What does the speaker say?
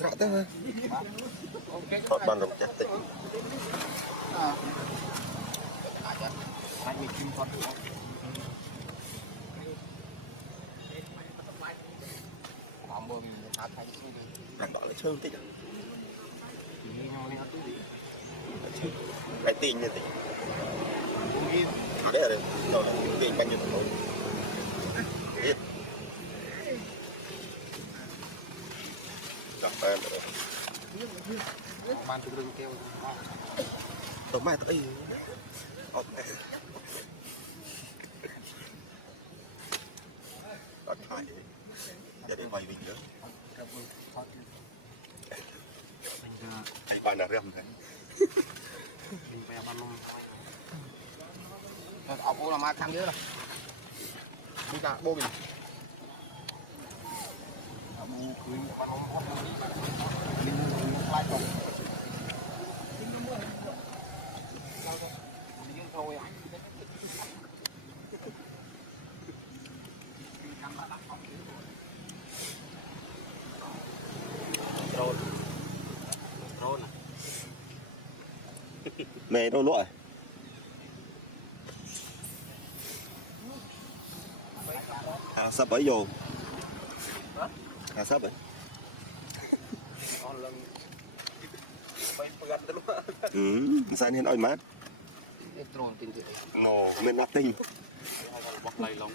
rõ thế hả? Thọt bàn đồng chặt tịnh. Làm bỏ lại chơi tích à? Cái tiền như thế. Đấy là rồi tiền bao nhiêu thôi. Biết. Gặp em rồi. Ban từ rừng kêu. Tớ mai tới. Đặt lại để đến vay mình nữa. Hay bạn là rầm đấy. Mình phải ăn nông. Ốc là mà khăn dưới rồi. Đi cả bô mình. Bô cưới ăn nông hot mình lại trồng. Nhưng thôi à. Drone à? Này đâu lỗi. Sắp ấy vô. Sắp ấy. Sao nên oi mát. Ngồ, mình nắp tinh. Bọc lầy lông.